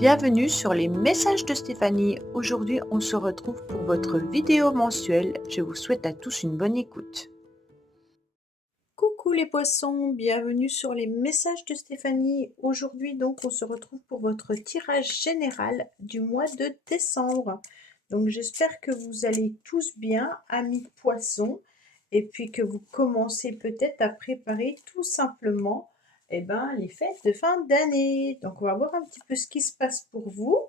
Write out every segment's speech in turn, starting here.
Bienvenue sur les messages de Stéphanie. Aujourd'hui, on se retrouve pour votre vidéo mensuelle. Je vous souhaite à tous une bonne écoute. Coucou les poissons, bienvenue sur les messages de Stéphanie. Aujourd'hui, donc, on se retrouve pour votre tirage général du mois de décembre. Donc, j'espère que vous allez tous bien, amis poissons, et puis que vous commencez peut-être à préparer tout simplement les fêtes de fin d'année. Donc, on va voir un petit peu ce qui se passe pour vous.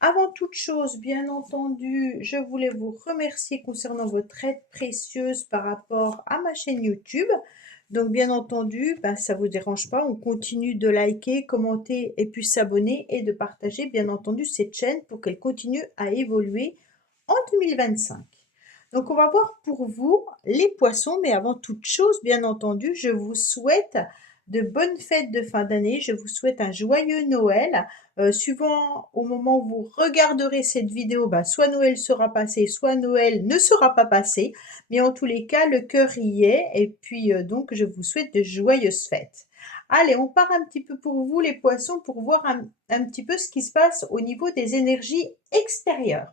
Avant toute chose, bien entendu, je voulais vous remercier concernant votre aide précieuse par rapport à ma chaîne YouTube. Donc, bien entendu, ça ne vous dérange pas, on continue de liker, commenter et puis s'abonner et de partager, bien entendu, cette chaîne pour qu'elle continue à évoluer en 2025. Donc, on va voir pour vous les poissons, mais avant toute chose, bien entendu, je vous souhaite de bonnes fêtes de fin d'année. Je vous souhaite un joyeux Noël. Suivant au moment où vous regarderez cette vidéo, soit Noël sera passé, soit Noël ne sera pas passé. Mais en tous les cas, le cœur y est. Et puis, donc, je vous souhaite de joyeuses fêtes. Allez, on part un petit peu pour vous, les poissons, pour voir un petit peu ce qui se passe au niveau des énergies extérieures.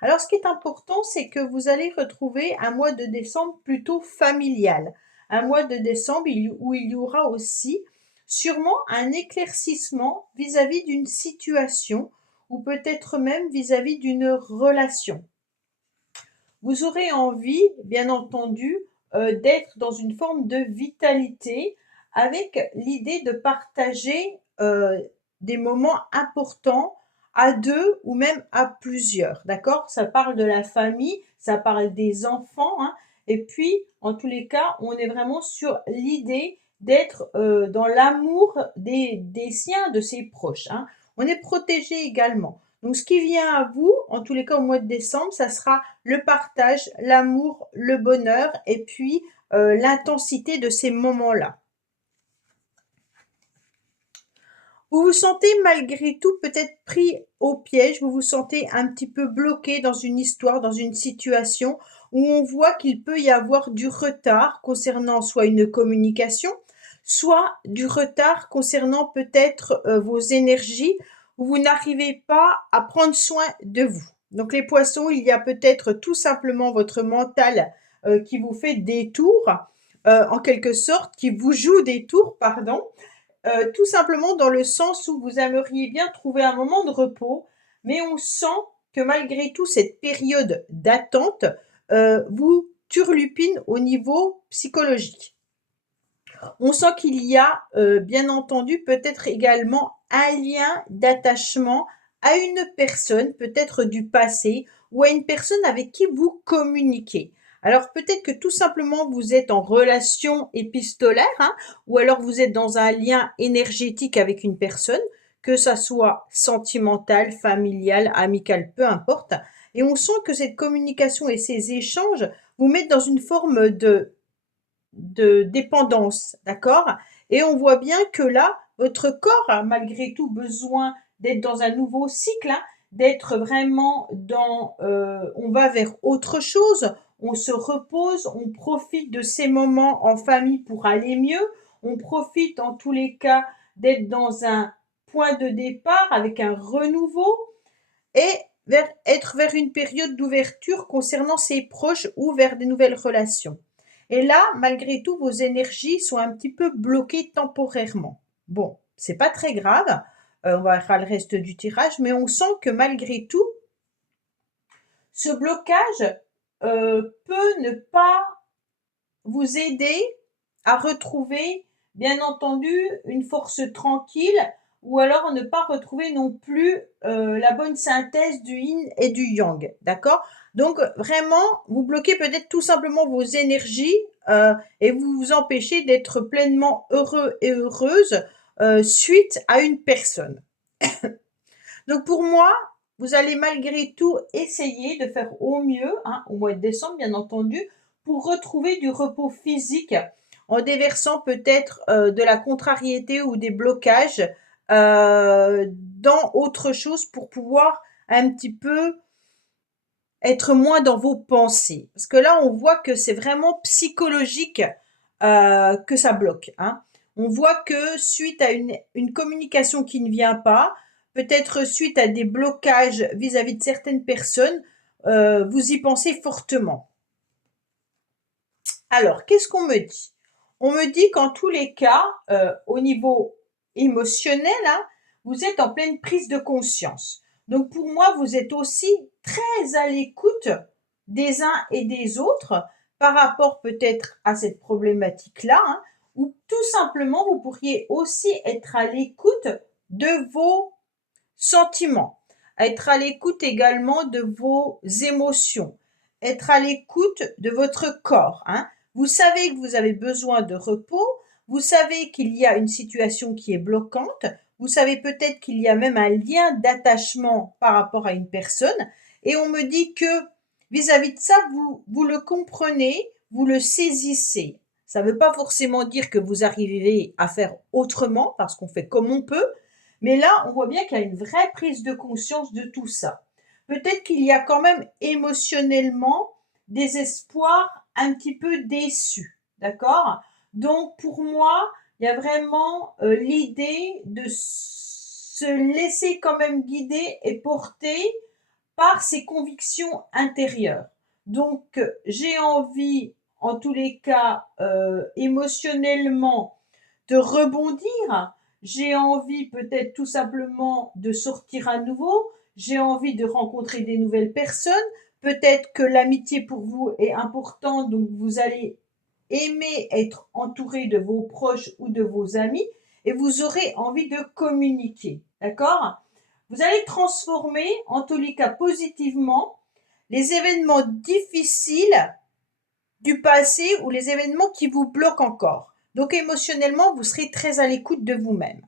Alors, ce qui est important, c'est que vous allez retrouver un mois de décembre plutôt familial. Un mois de décembre où il y aura aussi sûrement un éclaircissement vis-à-vis d'une situation ou peut-être même vis-à-vis d'une relation. Vous aurez envie, bien entendu, d'être dans une forme de vitalité avec l'idée de partager des moments importants à deux ou même à plusieurs, d'accord? Ça parle de la famille, ça parle des enfants, hein, et puis, en tous les cas, on est vraiment sur l'idée d'être dans l'amour des siens, de ses proches, hein. On est protégé également. Donc, ce qui vient à vous, en tous les cas au mois de décembre, ça sera le partage, l'amour, le bonheur et puis l'intensité de ces moments-là. Vous vous sentez malgré tout peut-être pris au piège, vous vous sentez un petit peu bloqué dans une histoire, dans une situation où on voit qu'il peut y avoir du retard concernant soit une communication, soit du retard concernant peut-être vos énergies, où vous n'arrivez pas à prendre soin de vous. Donc les poissons, il y a peut-être tout simplement votre mental qui vous fait des tours, en quelque sorte, qui vous joue des tours, pardon. Tout simplement dans le sens où vous aimeriez bien trouver un moment de repos, mais on sent que malgré tout cette période d'attente vous turlupine au niveau psychologique. On sent qu'il y a bien entendu peut-être également un lien d'attachement à une personne, peut-être du passé, ou à une personne avec qui vous communiquez. Alors peut-être que tout simplement vous êtes en relation épistolaire, hein, ou alors vous êtes dans un lien énergétique avec une personne, que ça soit sentimental, familial, amical, peu importe. Et on sent que cette communication et ces échanges vous mettent dans une forme de dépendance, d'accord? Et on voit bien que là, votre corps a malgré tout besoin d'être dans un nouveau cycle, hein, d'être vraiment dans, on va vers autre chose, on se repose, on profite de ces moments en famille pour aller mieux, on profite en tous les cas d'être dans un point de départ avec un renouveau et être vers une période d'ouverture concernant ses proches ou vers des nouvelles relations. Et là, malgré tout, vos énergies sont un petit peu bloquées temporairement. Bon, c'est pas très grave, on va faire le reste du tirage, mais on sent que malgré tout, ce blocage peut ne pas vous aider à retrouver, bien entendu, une force tranquille ou alors ne pas retrouver non plus la bonne synthèse du yin et du yang, d'accord? Donc vraiment, vous bloquez peut-être tout simplement vos énergies et vous vous empêchez d'être pleinement heureux et heureuse suite à une personne. Donc pour moi, vous allez malgré tout essayer de faire au mieux, hein, au mois de décembre bien entendu, pour retrouver du repos physique en déversant peut-être de la contrariété ou des blocages dans autre chose pour pouvoir un petit peu être moins dans vos pensées. Parce que là, on voit que c'est vraiment psychologique que ça bloque, hein. On voit que suite à une communication qui ne vient pas, peut-être suite à des blocages vis-à-vis de certaines personnes, vous y pensez fortement. Alors, qu'est-ce qu'on me dit? On me dit qu'en tous les cas, au niveau émotionnel, hein, vous êtes en pleine prise de conscience. Donc pour moi, vous êtes aussi très à l'écoute des uns et des autres par rapport peut-être à cette problématique-là, hein, ou tout simplement, vous pourriez aussi être à l'écoute de vos sentiments, être à l'écoute également de vos émotions, être à l'écoute de votre corps, hein. Vous savez que vous avez besoin de repos, vous savez qu'il y a une situation qui est bloquante, vous savez peut-être qu'il y a même un lien d'attachement par rapport à une personne, et on me dit que vis-à-vis de ça, vous le comprenez, vous le saisissez. Ça ne veut pas forcément dire que vous arrivez à faire autrement, parce qu'on fait comme on peut, mais là, on voit bien qu'il y a une vraie prise de conscience de tout ça. Peut-être qu'il y a quand même émotionnellement des espoirs un petit peu déçus, d'accord? Donc pour moi, il y a vraiment l'idée de se laisser quand même guider et porter par ses convictions intérieures. Donc j'ai envie, en tous les cas, émotionnellement, de rebondir. J'ai envie peut-être tout simplement de sortir à nouveau. J'ai envie de rencontrer des nouvelles personnes. Peut-être que l'amitié pour vous est importante, donc vous allez aimer être entouré de vos proches ou de vos amis et vous aurez envie de communiquer. D'accord? Vous allez transformer, en tous les cas positivement, les événements difficiles du passé ou les événements qui vous bloquent encore. Donc émotionnellement, vous serez très à l'écoute de vous-même.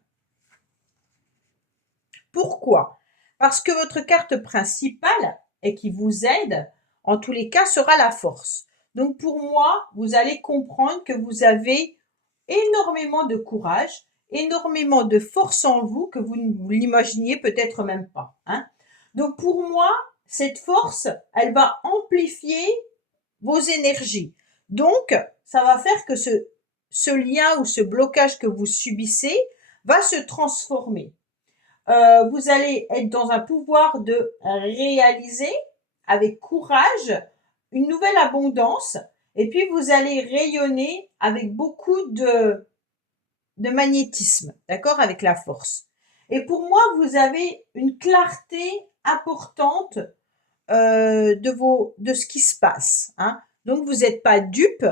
Pourquoi? Parce que votre carte principale et qui vous aide, en tous les cas, sera la force. Donc pour moi, vous allez comprendre que vous avez énormément de courage, énormément de force en vous que vous ne l'imaginiez peut-être même pas, hein. Donc pour moi, cette force, elle va amplifier vos énergies. Donc, ça va faire que ce lien ou ce blocage que vous subissez va se transformer. Vous allez être dans un pouvoir de réaliser avec courage une nouvelle abondance et puis vous allez rayonner avec beaucoup de magnétisme, d'accord, avec la force. Et pour moi, vous avez une clarté importante de ce qui se passe, hein. Donc vous n'êtes pas dupe.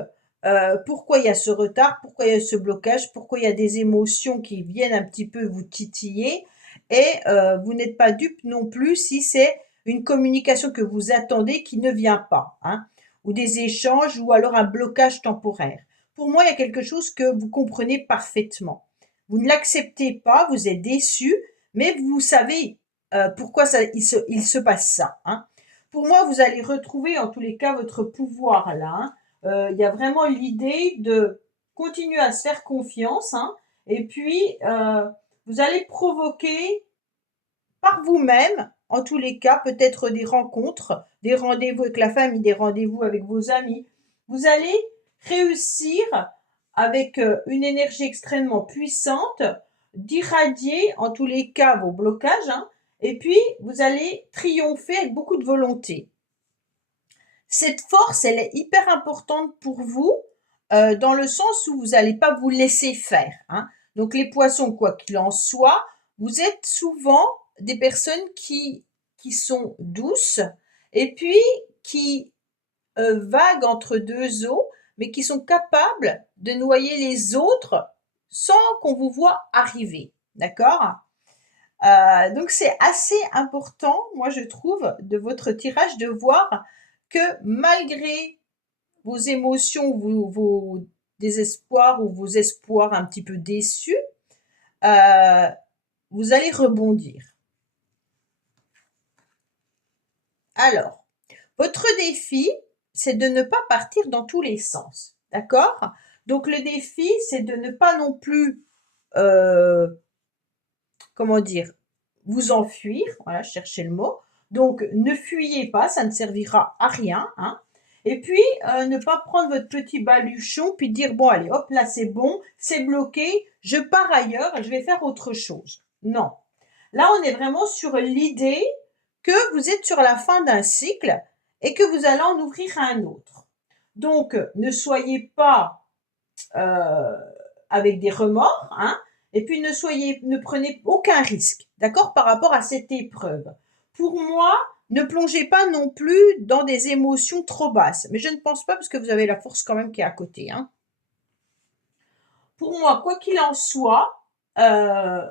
Pourquoi il y a ce retard, pourquoi il y a ce blocage, pourquoi il y a des émotions qui viennent un petit peu vous titiller et vous n'êtes pas dupe non plus si c'est une communication que vous attendez qui ne vient pas, hein, ou des échanges ou alors un blocage temporaire. Pour moi, il y a quelque chose que vous comprenez parfaitement. Vous ne l'acceptez pas, vous êtes déçu, mais vous savez pourquoi il se passe ça, hein. Pour moi, vous allez retrouver en tous les cas votre pouvoir là, hein. Il y a vraiment l'idée de continuer à se faire confiance, hein, et puis vous allez provoquer par vous-même, en tous les cas, peut-être des rencontres, des rendez-vous avec la famille, des rendez-vous avec vos amis. Vous allez réussir avec une énergie extrêmement puissante d'irradier en tous les cas vos blocages, hein, et puis vous allez triompher avec beaucoup de volonté. Cette force, elle est hyper importante pour vous dans le sens où vous n'allez pas vous laisser faire, hein. Donc les poissons, quoi qu'il en soit, vous êtes souvent des personnes qui sont douces et puis qui vaguent entre deux eaux, mais qui sont capables de noyer les autres sans qu'on vous voit arriver. D'accord? Donc c'est assez important, moi je trouve, de votre tirage de voir que malgré vos émotions, vos désespoirs ou vos espoirs un petit peu déçus, euh, vous allez rebondir. Alors, votre défi, c'est de ne pas partir dans tous les sens. D'accord? Donc le défi, c'est de ne pas non plus, euh, comment dire, vous enfuir. Voilà, cherchez le mot. Donc ne fuyez pas, ça ne servira à rien, hein. Et puis, ne pas prendre votre petit baluchon, puis dire, bon, allez, hop, là, c'est bon, c'est bloqué, je pars ailleurs et je vais faire autre chose. Non. Là, on est vraiment sur l'idée que vous êtes sur la fin d'un cycle et que vous allez en ouvrir un autre. Donc, ne soyez pas avec des remords, hein, et puis ne prenez aucun risque, d'accord, par rapport à cette épreuve. Pour moi, ne plongez pas non plus dans des émotions trop basses, mais je ne pense pas parce que vous avez la force quand même qui est à côté, hein. Pour moi, quoi qu'il en soit, euh,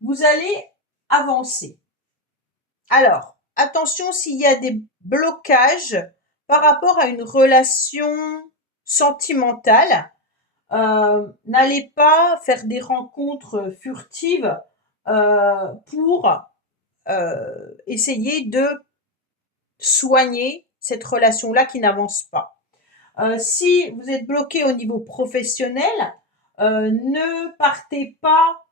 vous allez avancer. Alors, attention s'il y a des blocages par rapport à une relation sentimentale, n'allez pas faire des rencontres furtives pour essayer de soigner cette relation-là qui n'avance pas. Si vous êtes bloqué au niveau professionnel, ne partez pas,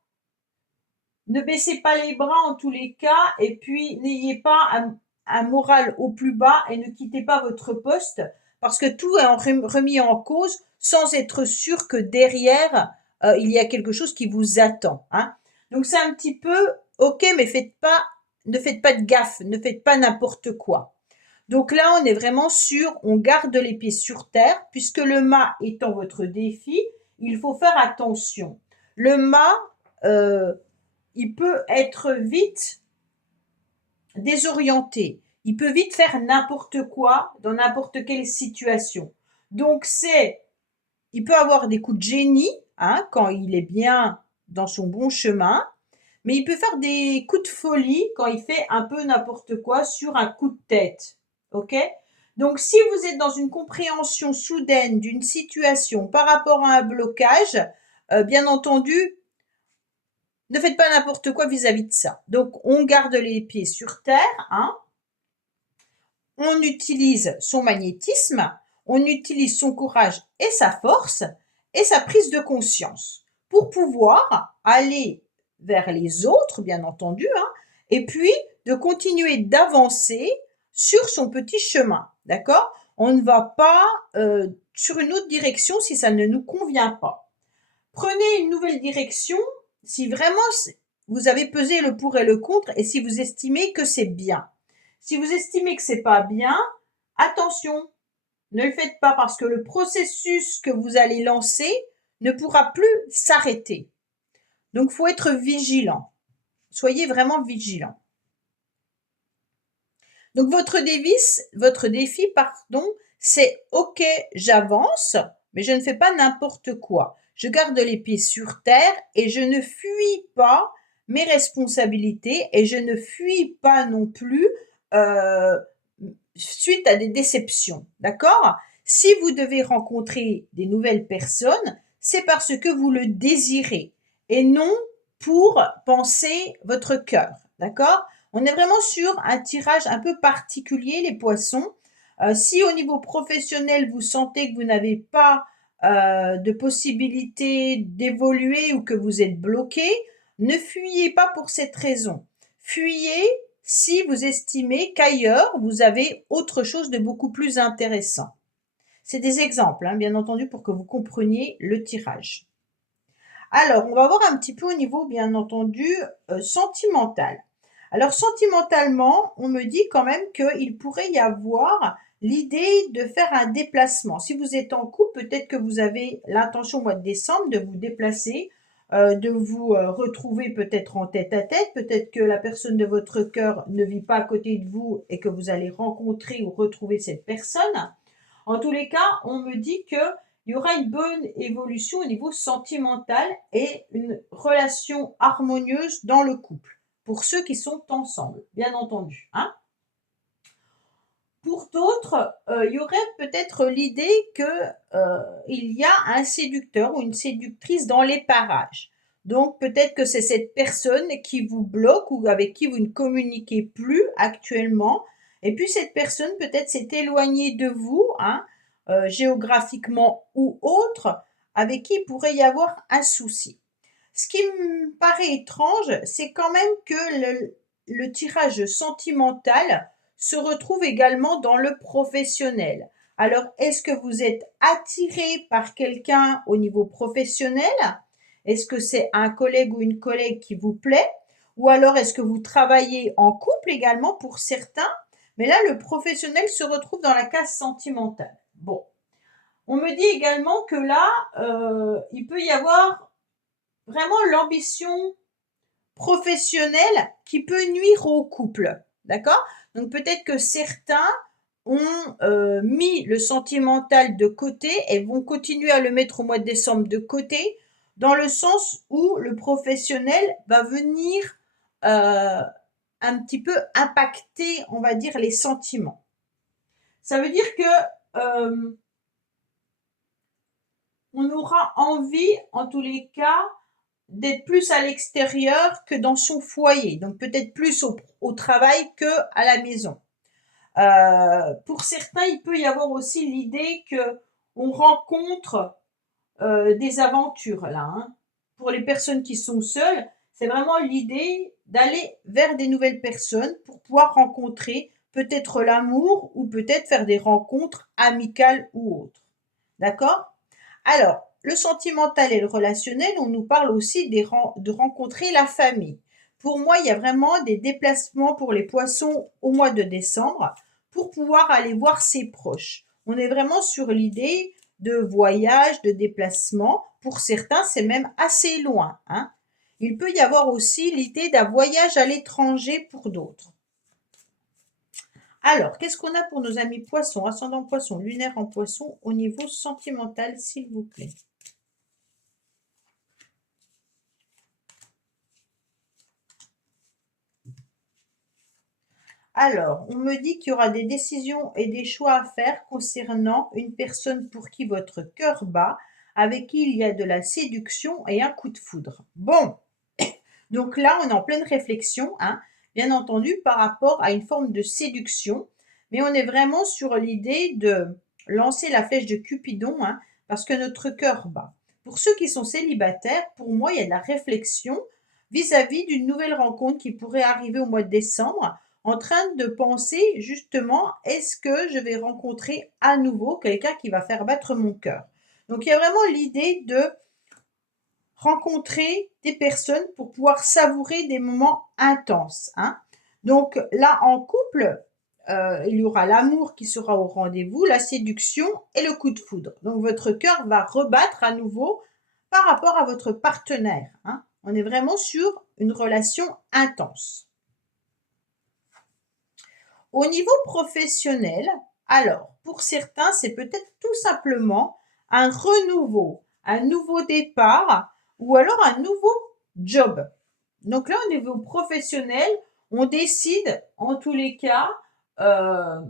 ne baissez pas les bras en tous les cas, et puis n'ayez pas un moral au plus bas et ne quittez pas votre poste parce que tout est remis en cause sans être sûr que derrière il y a quelque chose qui vous attend, hein. Donc c'est un petit peu ok, mais ne faites pas de gaffe, ne faites pas n'importe quoi. Donc là, on est vraiment sûr, on garde les pieds sur terre, puisque le mât étant votre défi, il faut faire attention. Le mât, euh, il peut être vite désorienté. Il peut vite faire n'importe quoi dans n'importe quelle situation. Donc il peut avoir des coups de génie, hein, quand il est bien dans son bon chemin, mais il peut faire des coups de folie quand il fait un peu n'importe quoi sur un coup de tête. Ok? Donc, si vous êtes dans une compréhension soudaine d'une situation par rapport à un blocage, bien entendu, ne faites pas n'importe quoi vis-à-vis de ça. Donc, on garde les pieds sur terre, hein. On utilise son magnétisme, on utilise son courage et sa force et sa prise de conscience pour pouvoir aller vers les autres, bien entendu, hein, et puis de continuer d'avancer sur son petit chemin, d'accord? On ne va pas sur une autre direction si ça ne nous convient pas. Prenez une nouvelle direction si vraiment vous avez pesé le pour et le contre et si vous estimez que c'est bien. Si vous estimez que c'est pas bien, attention, ne le faites pas parce que le processus que vous allez lancer ne pourra plus s'arrêter. Donc, faut être vigilant. Soyez vraiment vigilant. Donc, votre défi, pardon, c'est OK, j'avance, mais je ne fais pas n'importe quoi. Je garde les pieds sur terre et je ne fuis pas mes responsabilités et je ne fuis pas non plus euh, suite à des déceptions. D'accord? Si vous devez rencontrer des nouvelles personnes, c'est parce que vous le désirez et non pour penser votre cœur. D'accord? On est vraiment sur un tirage un peu particulier, les poissons. Si au niveau professionnel, vous sentez que vous n'avez pas de possibilité d'évoluer ou que vous êtes bloqué, ne fuyez pas pour cette raison. Fuyez si vous estimez qu'ailleurs, vous avez autre chose de beaucoup plus intéressant. C'est des exemples, hein, bien entendu, pour que vous compreniez le tirage. Alors, on va voir un petit peu au niveau, bien entendu, sentimental. Alors, sentimentalement, on me dit quand même qu'il pourrait y avoir l'idée de faire un déplacement. Si vous êtes en couple, peut-être que vous avez l'intention au mois de décembre de vous déplacer, de vous retrouver peut-être en tête à tête, peut-être que la personne de votre cœur ne vit pas à côté de vous et que vous allez rencontrer ou retrouver cette personne. En tous les cas, on me dit que il y aura une bonne évolution au niveau sentimental et une relation harmonieuse dans le couple, pour ceux qui sont ensemble, bien entendu, hein. Pour d'autres, il y aurait peut-être l'idée que il y a un séducteur ou une séductrice dans les parages. Donc peut-être que c'est cette personne qui vous bloque ou avec qui vous ne communiquez plus actuellement. Et puis cette personne peut-être s'est éloignée de vous, hein, géographiquement ou autre, avec qui il pourrait y avoir un souci. Ce qui me paraît étrange, c'est quand même que le tirage sentimental se retrouve également dans le professionnel. Alors, est-ce que vous êtes attiré par quelqu'un au niveau professionnel? Est-ce que c'est un collègue ou une collègue qui vous plaît? Ou alors, est-ce que vous travaillez en couple également pour certains? Mais là, le professionnel se retrouve dans la case sentimentale. Bon. On me dit également que là, il peut y avoir vraiment l'ambition professionnelle qui peut nuire au couple. D'accord? Donc peut-être que certains ont mis le sentimental de côté et vont continuer à le mettre au mois de décembre de côté, dans le sens où le professionnel va venir un petit peu impacter, on va dire, les sentiments. Ça veut dire que on aura envie, en tous les cas, d'être plus à l'extérieur que dans son foyer. Donc peut-être plus au travail que à la maison. Pour certains, il peut y avoir aussi l'idée que on rencontre des aventures là. Hein. Pour les personnes qui sont seules, c'est vraiment l'idée d'aller vers des nouvelles personnes pour pouvoir rencontrer peut-être l'amour ou peut-être faire des rencontres amicales ou autres. D'accord? Alors, le sentimental et le relationnel, on nous parle aussi de rencontrer la famille. Pour moi, il y a vraiment des déplacements pour les poissons au mois de décembre pour pouvoir aller voir ses proches. On est vraiment sur l'idée de voyage, de déplacement. Pour certains, c'est même assez loin. Hein. Il peut y avoir aussi l'idée d'un voyage à l'étranger pour d'autres. Alors, qu'est-ce qu'on a pour nos amis poissons, ascendant poisson, lunaire en poisson, au niveau sentimental, s'il vous plaît? Alors, on me dit qu'il y aura des décisions et des choix à faire concernant une personne pour qui votre cœur bat, avec qui il y a de la séduction et un coup de foudre. Bon, donc là, on est en pleine réflexion, hein, bien entendu, par rapport à une forme de séduction, mais on est vraiment sur l'idée de lancer la flèche de Cupidon, hein, parce que notre cœur bat. Pour ceux qui sont célibataires, pour moi, il y a de la réflexion vis-à-vis d'une nouvelle rencontre qui pourrait arriver au mois de décembre, en train de penser justement, est-ce que je vais rencontrer à nouveau quelqu'un qui va faire battre mon cœur? Donc il y a vraiment l'idée de rencontrer des personnes pour pouvoir savourer des moments intenses. Hein. Donc là, en couple, il y aura l'amour qui sera au rendez-vous, la séduction et le coup de foudre. Donc votre cœur va rebattre à nouveau par rapport à votre partenaire. Hein. On est vraiment sur une relation intense. Au niveau professionnel, alors, pour certains, c'est peut-être tout simplement un renouveau, un nouveau départ ou alors un nouveau job. Donc là, au niveau professionnel, on décide, en tous les cas, euh,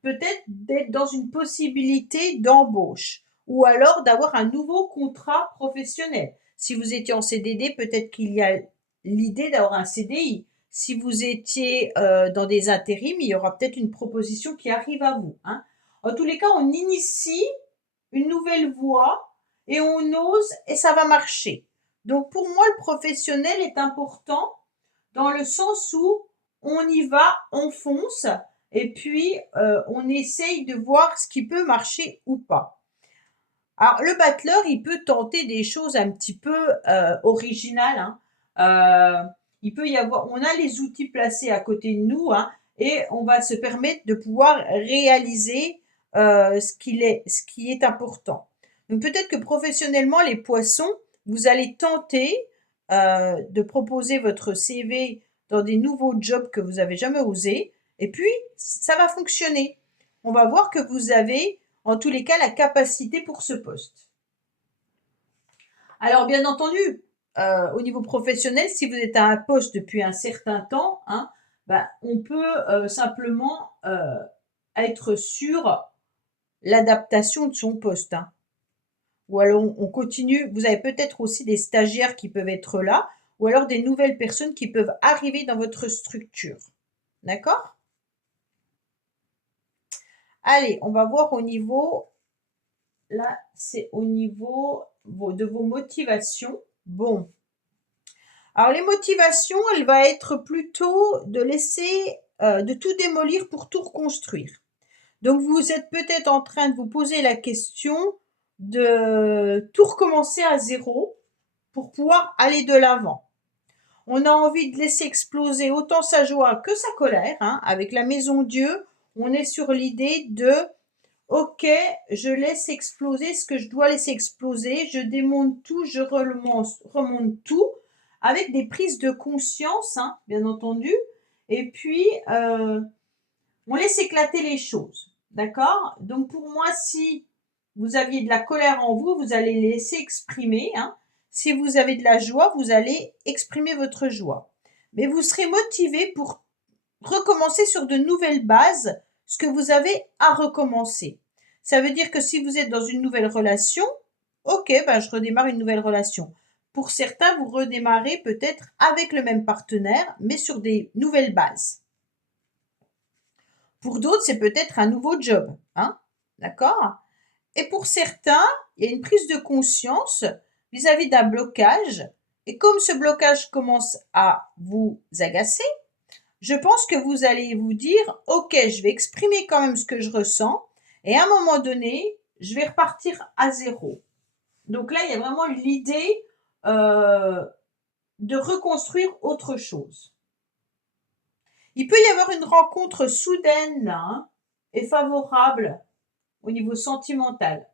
peut-être d'être dans une possibilité d'embauche ou alors d'avoir un nouveau contrat professionnel. Si vous étiez en CDD, peut-être qu'il y a l'idée d'avoir un CDI. Si vous étiez dans des intérims, il y aura peut-être une proposition qui arrive à vous. Hein. En tous les cas, on initie une nouvelle voie et on ose et ça va marcher. Donc pour moi, le professionnel est important dans le sens où on y va, on fonce et puis on essaye de voir ce qui peut marcher ou pas. Alors le battleur, il peut tenter des choses un petit peu originales. Hein. Il peut y avoir, on a les outils placés à côté de nous hein, et on va se permettre de pouvoir réaliser ce qui est important. Donc peut-être que professionnellement, les poissons, vous allez tenter de proposer votre CV dans des nouveaux jobs que vous n'avez jamais osé, et puis ça va fonctionner. On va voir que vous avez en tous les cas la capacité pour ce poste. Alors bien entendu, au niveau professionnel, si vous êtes à un poste depuis un certain temps, hein, on peut simplement être sur l'adaptation de son poste. Hein. Ou alors on continue, vous avez peut-être aussi des stagiaires qui peuvent être là, ou alors des nouvelles personnes qui peuvent arriver dans votre structure. D'accord? Allez, on va voir au niveau, là c'est au niveau de vos motivations. Bon. Alors les motivations, elle va être plutôt de laisser, de tout démolir pour tout reconstruire. Donc vous êtes peut-être en train de vous poser la question de tout recommencer à zéro pour pouvoir aller de l'avant. On a envie de laisser exploser autant sa joie que sa colère, hein. Avec la maison Dieu, on est sur l'idée de OK, je laisse exploser ce que je dois laisser exploser, je démonte tout, je remonte tout, avec des prises de conscience, hein, bien entendu. Et puis, on laisse éclater les choses. D'accord? Donc pour moi, si vous aviez de la colère en vous, vous allez laisser exprimer, hein. Si vous avez de la joie, vous allez exprimer votre joie. Mais vous serez motivé pour recommencer sur de nouvelles bases ce que vous avez à recommencer. Ça veut dire que si vous êtes dans une nouvelle relation, ok, ben je redémarre une nouvelle relation. Pour certains, vous redémarrez peut-être avec le même partenaire, mais sur des nouvelles bases. Pour d'autres, c'est peut-être un nouveau job, hein, d'accord? Et pour certains, il y a une prise de conscience vis-à-vis d'un blocage. Et comme ce blocage commence à vous agacer, je pense que vous allez vous dire, OK, je vais exprimer quand même ce que je ressens, et à un moment donné, je vais repartir à zéro. Donc là, il y a vraiment l'idée de reconstruire autre chose. Il peut y avoir une rencontre soudaine là, hein, et favorable au niveau sentimental.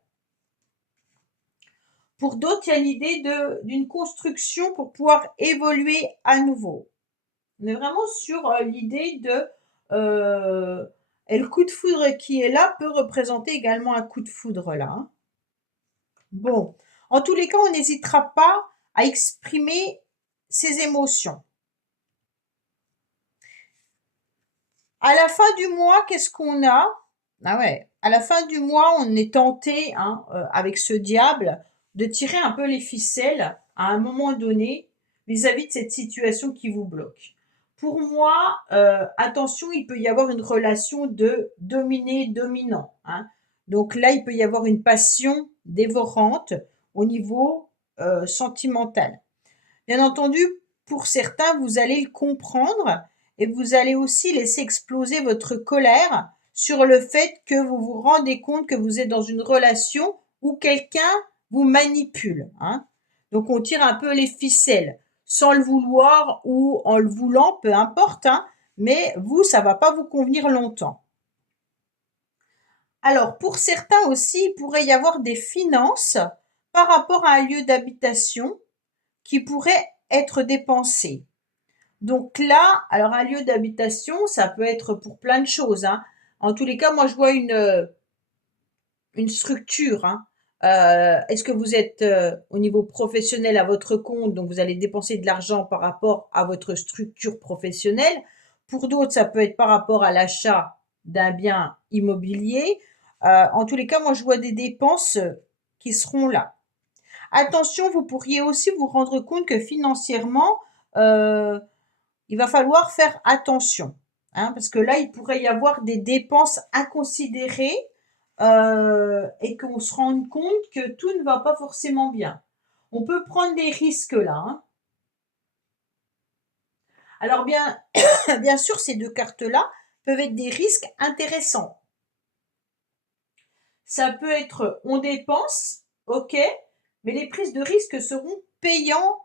Pour d'autres, il y a l'idée d'une construction pour pouvoir évoluer à nouveau. On est vraiment sur l'idée de et le coup de foudre qui est là peut représenter également un coup de foudre là, hein. Bon, en tous les cas, on n'hésitera pas à exprimer ses émotions. À la fin du mois, qu'est-ce qu'on a? Ah ouais, à la fin du mois, on est tenté, hein, avec ce diable, de tirer un peu les ficelles à un moment donné vis-à-vis de cette situation qui vous bloque. Pour moi, attention, il peut y avoir une relation de dominé-dominant, hein. Donc là, il peut y avoir une passion dévorante au niveau sentimental. Bien entendu, pour certains, vous allez le comprendre et vous allez aussi laisser exploser votre colère sur le fait que vous vous rendez compte que vous êtes dans une relation où quelqu'un vous manipule, hein. Donc on tire un peu les ficelles, sans le vouloir ou en le voulant, peu importe, hein, mais vous, ça va pas vous convenir longtemps. Alors, pour certains aussi, il pourrait y avoir des finances par rapport à un lieu d'habitation qui pourraient être dépensées. Donc là, alors un lieu d'habitation, ça peut être pour plein de choses, hein. En tous les cas, moi, je vois une structure, hein. Est-ce que vous êtes au niveau professionnel à votre compte, donc vous allez dépenser de l'argent par rapport à votre structure professionnelle. Pour d'autres, ça peut être par rapport à l'achat d'un bien immobilier. En tous les cas, moi, je vois des dépenses qui seront là. Attention, vous pourriez aussi vous rendre compte que financièrement, il va falloir faire attention, hein, parce que là, il pourrait y avoir des dépenses inconsidérées et qu'on se rende compte que tout ne va pas forcément bien. On peut prendre des risques là, hein. Alors bien, bien sûr, ces deux cartes-là peuvent être des risques intéressants. Ça peut être on dépense, ok, mais les prises de risque seront payantes,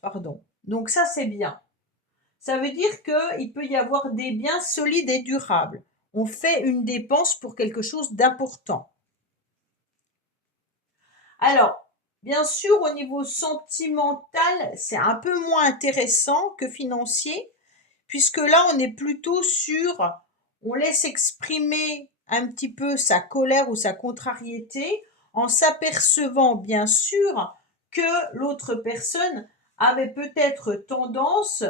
pardon. Donc ça, c'est bien. Ça veut dire qu'il peut y avoir des biens solides et durables. On fait une dépense pour quelque chose d'important. Alors, bien sûr, au niveau sentimental, c'est un peu moins intéressant que financier, puisque là, on est plutôt sur, on laisse exprimer un petit peu sa colère ou sa contrariété en s'apercevant, bien sûr, que l'autre personne avait peut-être tendance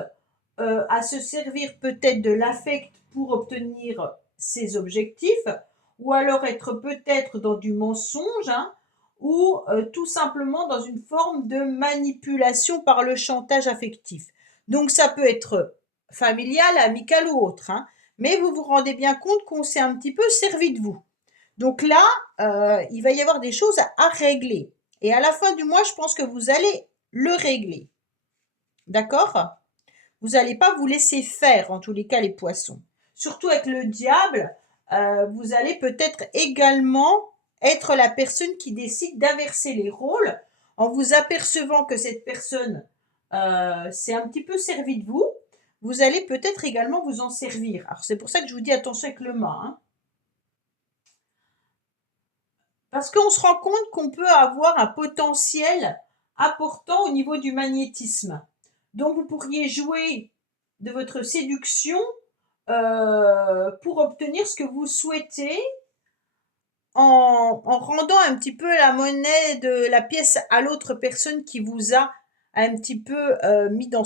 à se servir peut-être de l'affect pour obtenir ses objectifs, ou alors être peut-être dans du mensonge, hein, ou tout simplement dans une forme de manipulation par le chantage affectif. Donc ça peut être familial, amical ou autre, hein, mais vous vous rendez bien compte qu'on s'est un petit peu servi de vous. Donc là, il va y avoir des choses à régler. Et à la fin du mois, je pense que vous allez le régler. D'accord? Vous n'allez pas vous laisser faire, en tous les cas, les poissons. Surtout avec le diable, vous allez peut-être également être la personne qui décide d'inverser les rôles en vous apercevant que cette personne c'est un petit peu servi de vous. Vous allez peut-être également vous en servir. Alors c'est pour ça que je vous dis attention avec le mât, hein. Parce qu'on se rend compte qu'on peut avoir un potentiel important au niveau du magnétisme. Donc vous pourriez jouer de votre séduction pour obtenir ce que vous souhaitez en rendant un petit peu la monnaie de la pièce à l'autre personne qui vous a un petit peu mis dans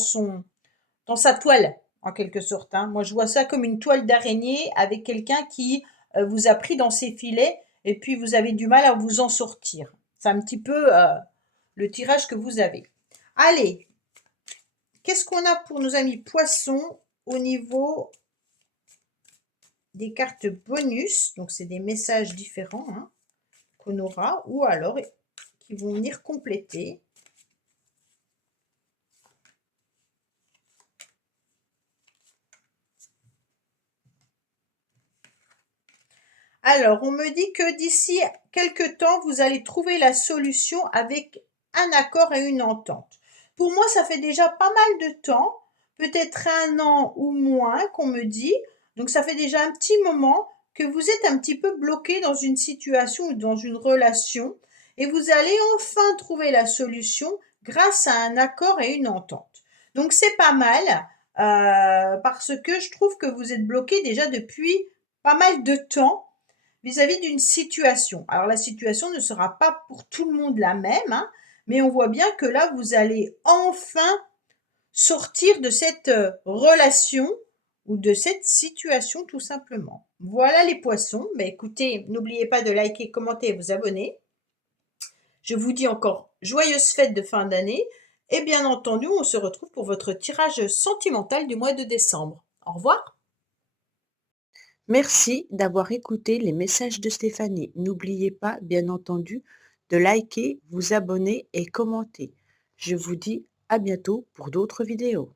sa toile, en quelque sorte, hein. Moi, je vois ça comme une toile d'araignée avec quelqu'un qui vous a pris dans ses filets et puis vous avez du mal à vous en sortir. C'est un petit peu le tirage que vous avez. Allez, qu'est-ce qu'on a pour nos amis poissons au niveau des cartes bonus? Donc, c'est des messages différents, hein, qu'on aura ou alors qui vont venir compléter. Alors, on me dit que d'ici quelques temps, vous allez trouver la solution avec un accord et une entente. Pour moi, ça fait déjà pas mal de temps, peut-être 1 an ou moins qu'on me dit. Donc, ça fait déjà un petit moment que vous êtes un petit peu bloqué dans une situation ou dans une relation et vous allez enfin trouver la solution grâce à un accord et une entente. Donc, c'est pas mal parce que je trouve que vous êtes bloqué déjà depuis pas mal de temps vis-à-vis d'une situation. Alors la situation ne sera pas pour tout le monde la même, hein, mais on voit bien que là, vous allez enfin sortir de cette relation ou de cette situation tout simplement. Voilà les poissons. Mais écoutez, n'oubliez pas de liker, commenter et vous abonner. Je vous dis encore joyeuses fêtes de fin d'année et bien entendu, on se retrouve pour votre tirage sentimental du mois de décembre. Au revoir. Merci d'avoir écouté les messages de Stéphanie. N'oubliez pas, bien entendu, de liker, vous abonner et commenter. Je vous dis à bientôt pour d'autres vidéos.